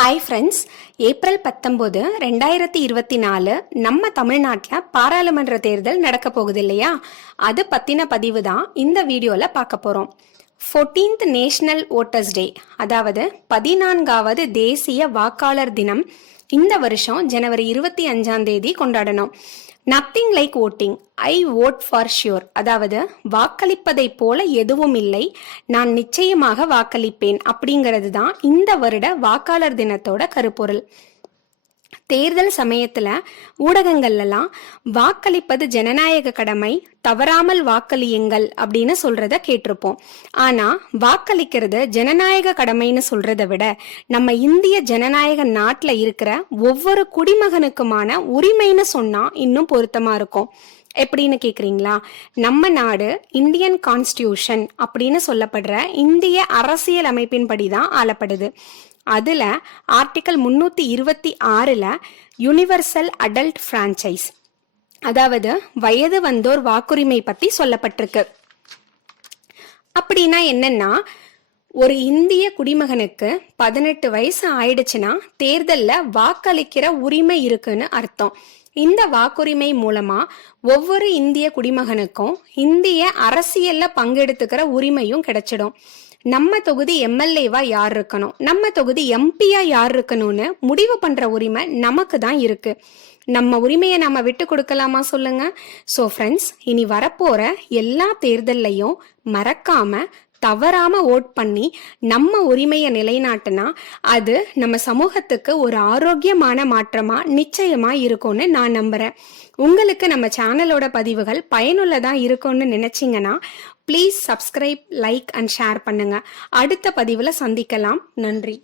Hi friends, April 19, 2024 நம்ம தமிழ்நாட்டில் பாராளுமன்ற தேர்தல் நடக்க போகுது இல்லையா? அது பற்றின பதிவு தான் இந்த வீடியோவில் பார்க்க போகிறோம். 14th நேஷனல் ஓட்டர்ஸ் டே, அதாவது 14வது தேசிய வாக்காளர் தினம் இந்த வருஷம் ஜனவரி 25 கொண்டாடணும். Nothing like voting, I vote for sure, அதாவது வாக்களிப்பதை போல எதுவும் இல்லை, நான் நிச்சயமாக வாக்களிப்பேன் அப்படிங்கிறது தான் இந்த வருட வாக்காளர் தினத்தோட கருப்பொருள். தேர்தல் சமயத்துல ஊடகங்கள்லாம் வாக்களிப்பது ஜனநாயக கடமை, தவறாமல் வாக்களியுங்கள் அப்படின்னு சொல்றத கேட்டிருப்போம். ஆனா வாக்களிக்கிறது ஜனநாயக கடமைன்னு சொல்றதை விட நம்ம இந்திய ஜனநாயக நாட்டுல இருக்கிற ஒவ்வொரு குடிமகனுக்குமான உரிமைன்னு சொன்னா இன்னும் பொருத்தமா இருக்கும். எப்படின்னு கேக்குறீங்களா? நம்ம நாடு இந்தியன் கான்ஸ்டியூஷன் அப்படின்னு சொல்லப்படுற இந்திய அரசியல் அமைப்பின்படி தான் ஆளப்படுது. அதுல ஆர்டிகல் 326ல யுனிவர்சல் அடல்ட் பிரான்ச்சைஸ், அதாவது வயது வந்தோர் வாக்குரிமை பத்தி சொல்லப்பட்டிருக்கு. அப்படின்னா என்னன்னா, ஒரு இந்திய குடிமகனுக்கு 18 வயசு ஆயிடுச்சுன்னா தேர்தல்ல வாக்களிக்கிற உரிமை இருக்குன்னு அர்த்தம். இந்த வாக்குரிமை மூலமா ஒவ்வொரு இந்திய குடிமகனுக்கும் இந்திய அரசியல்ல பங்கெடுத்துக்கிற உரிமையும் கிடைச்சிடும். நம்ம தொகுதி எம்எல்ஏவா யார் இருக்கணும், நம்ம தொகுதி எம்பியா யார் இருக்கணும்னு முடிவு பண்ற உரிமை நமக்கு தான் இருக்கு. நம்ம உரிமையை நாம விட்டு கொடுக்கலாமா சொல்லுங்க? ஸோ ஃப்ரெண்ட்ஸ், இனி வரப்போற எல்லா தேர்தல்லையும் மறக்காம தவறாம ஓட் பண்ணி நம்ம உரிமையை நிலைநாட்டினா அது நம்ம சமூகத்துக்கு ஒரு ஆரோக்கியமான மாற்றமா நிச்சயமா இருக்கும்னு நான் நம்புறேன். உங்களுக்கு நம்ம சேனலோட பதிவுகள் பயனுள்ளதா இருக்கும்னு நினைச்சீங்கன்னா please subscribe, like and share பண்ணுங்க. அடுத்த பதிவுல சந்திக்கலாம். நன்றி.